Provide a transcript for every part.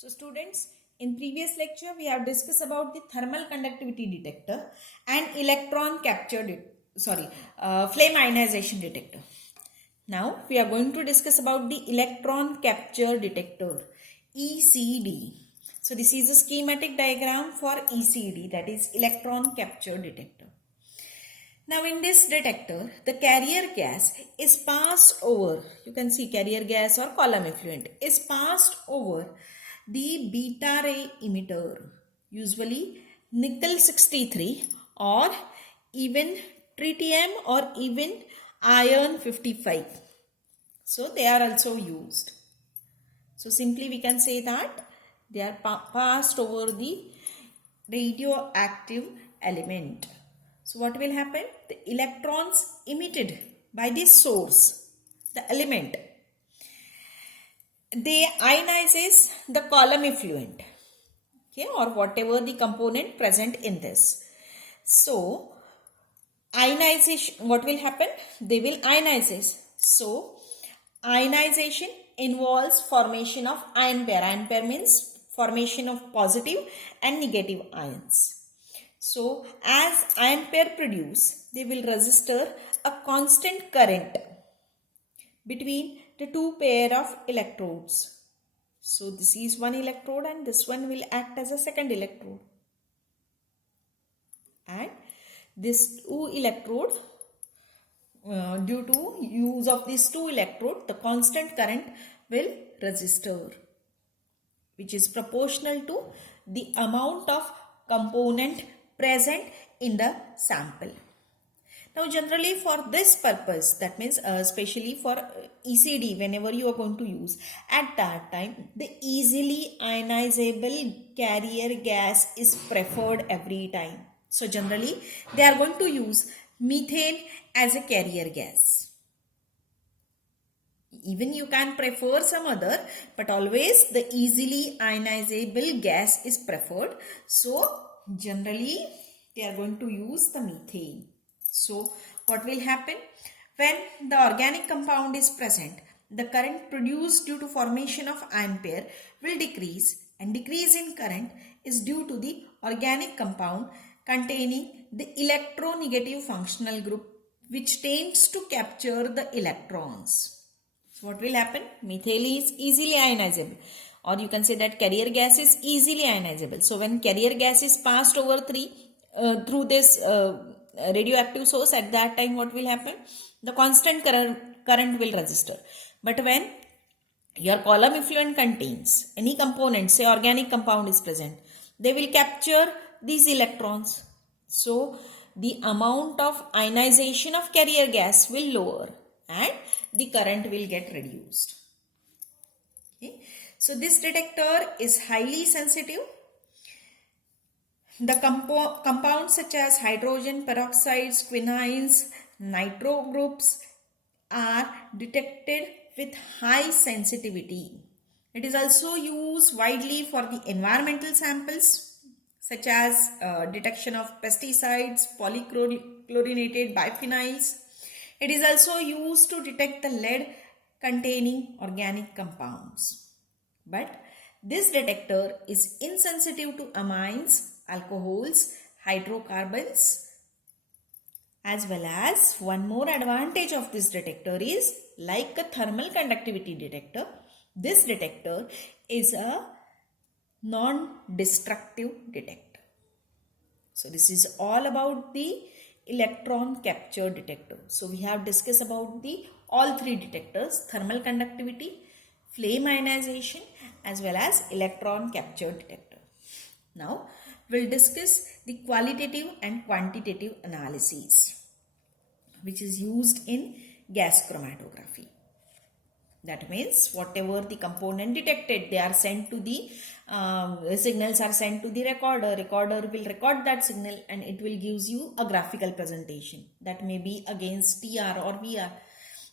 So students, in previous lecture we have discussed about the thermal conductivity detector and flame ionization detector. Now we are going to discuss about the electron capture detector, ECD. So this is a schematic diagram for ECD, that is electron capture detector. Now in this detector, the carrier gas is passed over, you can see carrier gas or column effluent is passed over the beta ray emitter, usually nickel 63 or even tritium or even iron 55. So they are also used. So simply we can say that they are passed over the radioactive element. So what will happen? The electrons emitted by this source, the element, they ionizes the column effluent, okay, or whatever the component present in this. So ionization, what will happen? They will ionize. So ionization involves formation of ion pair. Ion pair means formation of positive and negative ions. So as ion pair produce, they will register a constant current between the two pair of electrodes. So this is one electrode and this one will act as a second electrode. And this two electrode, due to use of these two electrode, the constant current will register, which is proportional to the amount of component present in the sample. Now generally for this purpose, that means especially for ECD, whenever you are going to use, at that time the easily ionizable carrier gas is preferred every time. So generally they are going to use methane as a carrier gas. Even you can prefer some other, but always the easily ionizable gas is preferred. So generally they are going to use the methane. So what will happen? When the organic compound is present, the current produced due to formation of ion pair will decrease, and decrease in current is due to the organic compound containing the electronegative functional group, which tends to capture the electrons. So what will happen? Methane is easily ionizable, or you can say that carrier gas is easily ionizable. So when carrier gas is passed over through this radioactive source, at that time what will happen? The constant current will register. But when your column effluent contains any component, say organic compound is present, they will capture these electrons. So the amount of ionization of carrier gas will lower and the current will get reduced. Okay. So this detector is highly sensitive. The compounds such as hydrogen peroxides, quinines, nitro groups are detected with high sensitivity. It is also used widely for the environmental samples such as detection of pesticides, polychlorinated biphenyls. It is also used to detect the lead containing organic compounds. But this detector is insensitive to amines, alcohols, hydrocarbons, as well as one more advantage of this detector is, like a thermal conductivity detector, this detector is a non-destructive detector. So this is all about the electron capture detector. So we have discussed about the all three detectors: thermal conductivity, flame ionization, as well as electron capture detector. Now we'll discuss the qualitative and quantitative analyses, which is used in gas chromatography. That means whatever the component detected, they are sent to the signals are sent to the recorder. Recorder will record that signal and it will gives you a graphical presentation that may be against TR or VR,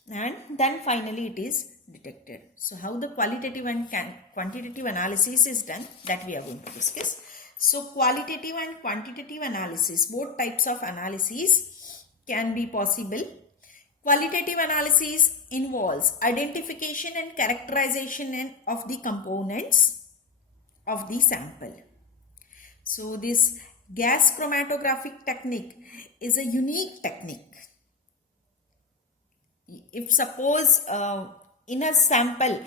and then finally it is detected. So how the qualitative and quantitative analysis is done, that we are going to discuss. So qualitative and quantitative analysis, both types of analysis can be possible. Qualitative analysis involves identification and characterization of the components of the sample. So this gas chromatographic technique is a unique technique. If suppose in a sample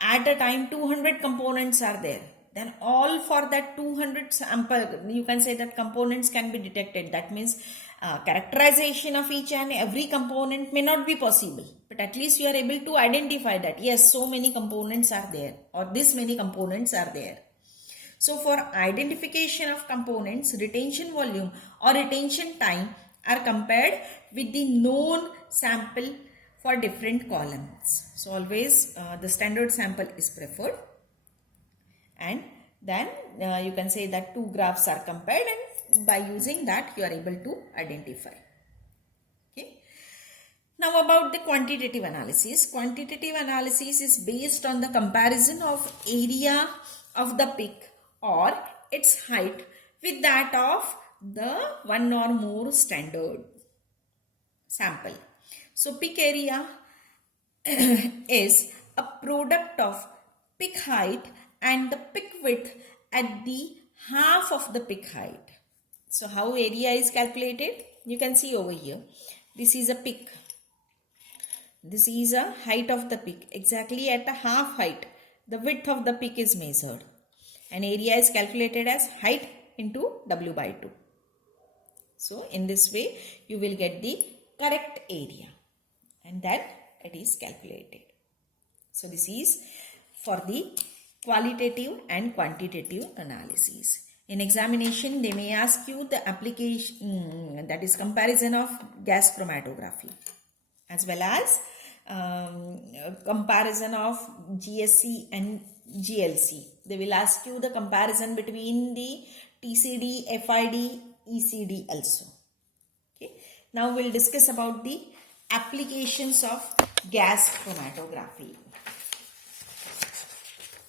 at a time 200 components are there, then all for that 200 sample, you can say that components can be detected. That means characterization of each and every component may not be possible, but at least you are able to identify that yes, so many components are there or this many components are there. So for identification of components, retention volume or retention time are compared with the known sample for different columns. So always the standard sample is preferred, and then you can say that two graphs are compared, and by using that you are able to identify. Okay. Now about the quantitative analysis. Quantitative analysis is based on the comparison of area of the peak or its height with that of the one or more standard sample. So peak area is a product of peak height and the peak width at the half of the peak height. So how area is calculated? You can see over here. This is a peak. This is a height of the peak. Exactly at a half height, the width of the peak is measured. And area is calculated as height into W by 2. So in this way, you will get the correct area. And then it is calculated. So this is for the qualitative and quantitative analysis. In examination, they may ask you the application, that is comparison of gas chromatography, as well as comparison of GSC and GLC. They will ask you the comparison between the TCD, FID, ECD also. Okay. Now we'll discuss about the applications of gas chromatography.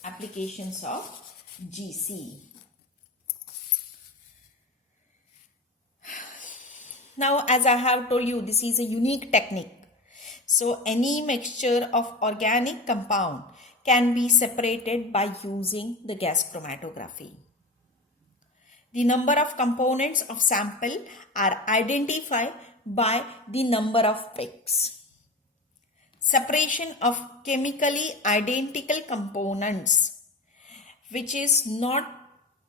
Applications of GC. Now, as I have told you, this is a unique technique. So, any mixture of organic compound can be separated by using the gas chromatography. The number of components of sample are identified by the number of peaks. Separation of chemically identical components, which is not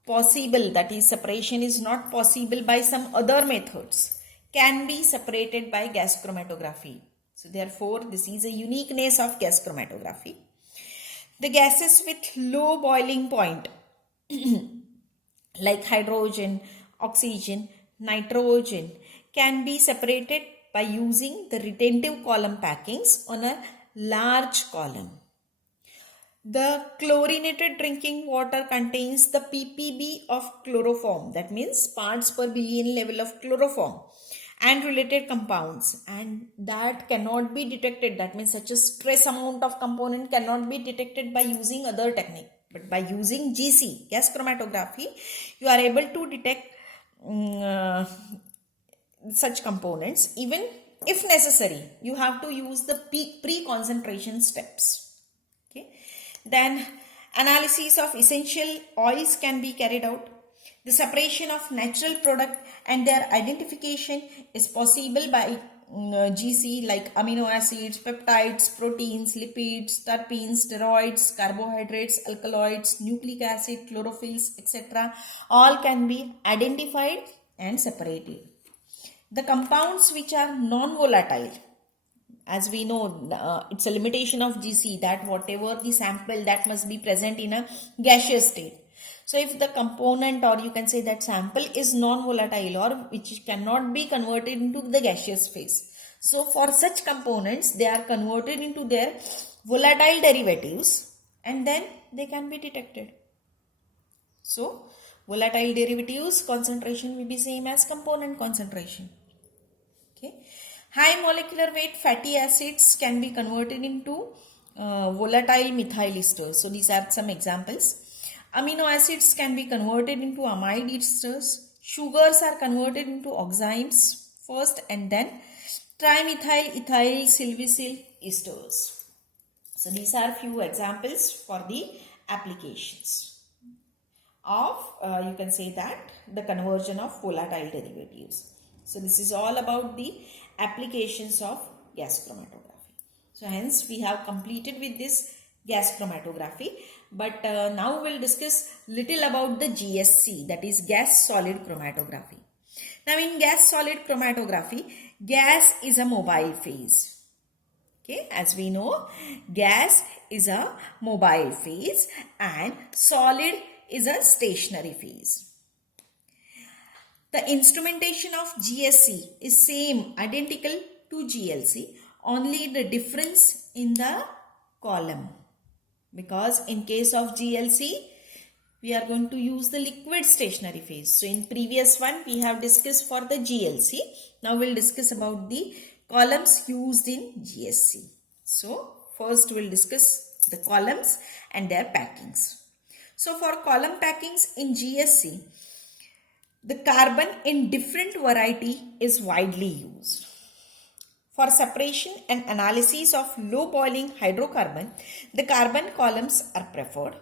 possible, that is, separation is not possible by some other methods, can be separated by gas chromatography. So therefore, this is a uniqueness of gas chromatography. The gases with low boiling point like hydrogen, oxygen, nitrogen can be separated by using the retentive column packings on a large column. The chlorinated drinking water contains the ppb of chloroform, that means parts per billion level of chloroform and related compounds, and that cannot be detected. That means such a stress amount of component cannot be detected by using other technique. But by using GC, gas chromatography, you are able to detect such components. Even if necessary, you have to use the pre-concentration steps. Okay. Then analysis of essential oils can be carried out. The separation of natural product and their identification is possible by GC, like amino acids, peptides, proteins, lipids, terpenes, steroids, carbohydrates, alkaloids, nucleic acid, chlorophylls, etc. All can be identified and separated. The compounds which are non-volatile, as we know, it's a limitation of GC that whatever the sample, that must be present in a gaseous state. So if the component, or you can say that sample, is non-volatile or which cannot be converted into the gaseous phase, so for such components, they are converted into their volatile derivatives and then they can be detected. So volatile derivatives concentration will be same as component concentration. Okay. High molecular weight fatty acids can be converted into volatile methyl esters. So these are some examples. Amino acids can be converted into amide esters. Sugars are converted into oximes first, and then trimethyl ethyl silicilyl esters. So these are few examples for the applications. of, you can say that, the conversion of volatile derivatives. So this is all about the applications of gas chromatography. So hence we have completed with this gas chromatography, but now we'll discuss little about the GSC, that is gas solid chromatography. Now in gas solid chromatography, gas is a mobile phase. Okay, as we know, gas is a mobile phase and solid is a stationary phase. The instrumentation of GSC is same, identical to GLC, only the difference in the column. Because in case of GLC, we are going to use the liquid stationary phase. So in previous one, we have discussed for the GLC. Now we'll discuss about the columns used in GSC. So first we'll discuss the columns and their packings. So for column packings in GSC, the carbon in different variety is widely used. For separation and analysis of low boiling hydrocarbon, the carbon columns are preferred.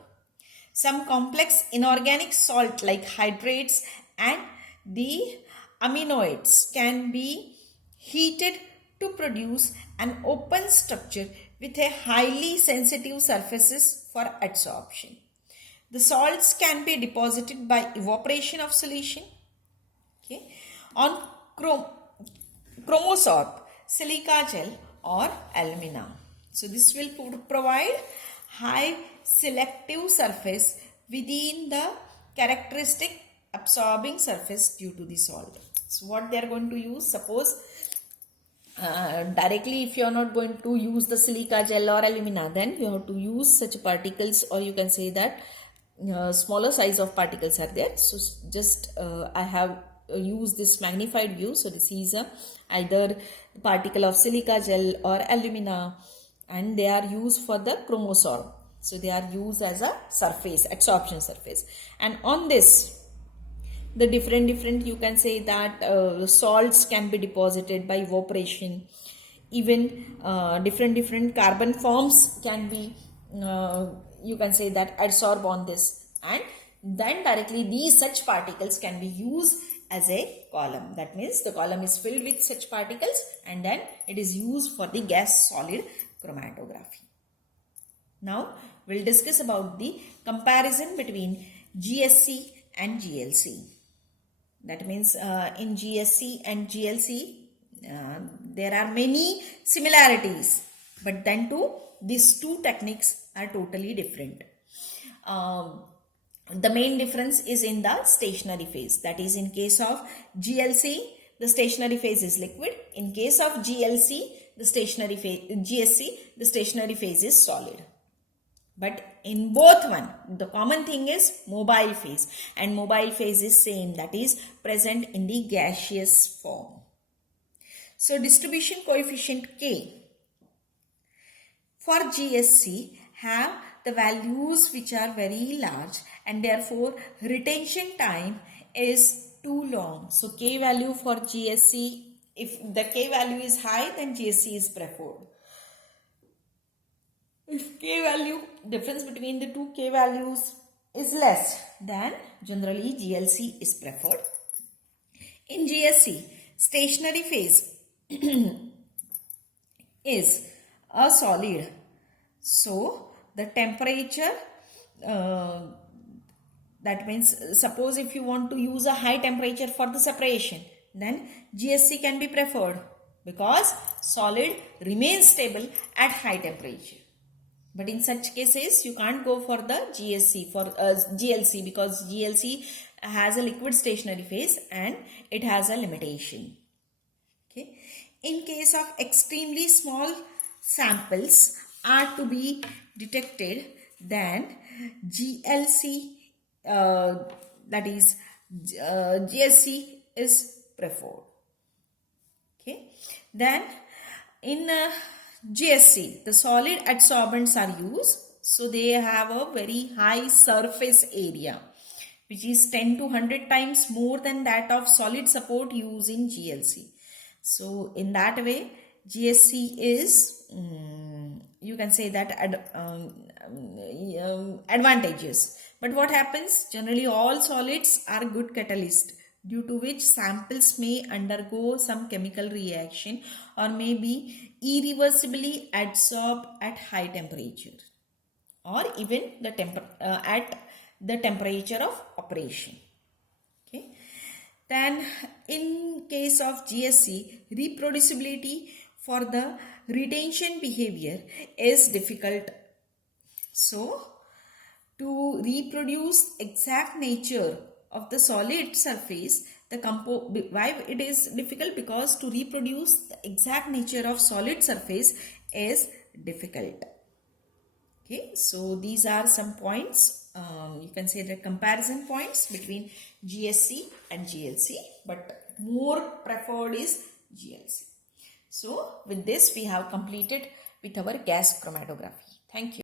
Some complex inorganic salt like hydrates and the aminoids can be heated to produce an open structure with a highly sensitive surfaces for adsorption. The salts can be deposited by evaporation of solution, okay, on chromosorb, silica gel or alumina. So this will provide high selective surface within the characteristic absorbing surface due to the salt. So what they are going to use, suppose directly if you are not going to use the silica gel or alumina, then you have to use such particles, or you can say that smaller size of particles are there. So just I have used this magnified view. So this is either particle of silica gel or alumina, and they are used for the chromosorb. So they are used as a surface, adsorption surface, and on this the different you can say that salts can be deposited by evaporation. Even different carbon forms can be you can say that adsorb on this, and then directly these such particles can be used as a column. That means the column is filled with such particles and then it is used for the gas solid chromatography. Now we'll discuss about the comparison between GSC and GLC. That means in GSC and GLC there are many similarities, but then too these two techniques are totally different. The main difference is in the stationary phase. That is, in case of GLC, the stationary phase is liquid. In case of GLC, the stationary phase, GSC, the stationary phase is solid. But in both one, the common thing is mobile phase, and mobile phase is same, that is present in the gaseous form. So distribution coefficient K for GSC have the values which are very large, and therefore retention time is too long. So K value for GSC, if the K value is high, then GSC is preferred. If K value, difference between the two K values is less, then generally GLC is preferred. In GSC, stationary phase is a solid. So the temperature, that means suppose if you want to use a high temperature for the separation, then GSC can be preferred because solid remains stable at high temperature. But in such cases, you can't go for the GSC, for GLC, because GLC has a liquid stationary phase and it has a limitation. Okay. In case of extremely small samples are to be detected, then GLC, that is GSC is preferred. Okay. Then in GSC, the solid adsorbents are used, so they have a very high surface area, which is 10 to 100 times more than that of solid support used in GLC. So in that way, GSC is, you can say that advantageous, But what happens? Generally, all solids are good catalyst, due to which samples may undergo some chemical reaction or may be irreversibly adsorbed at high temperature, or even at the temperature of operation. Okay. Then in case of GSC, reproducibility for the retention behavior is difficult. So to reproduce exact nature of the solid surface, why it is difficult? Because to reproduce the exact nature of solid surface is difficult. Okay, so these are some points. You can say the comparison points between GSC and GLC, but more preferred is GLC. So with this we have completed with our gas chromatography. Thank you.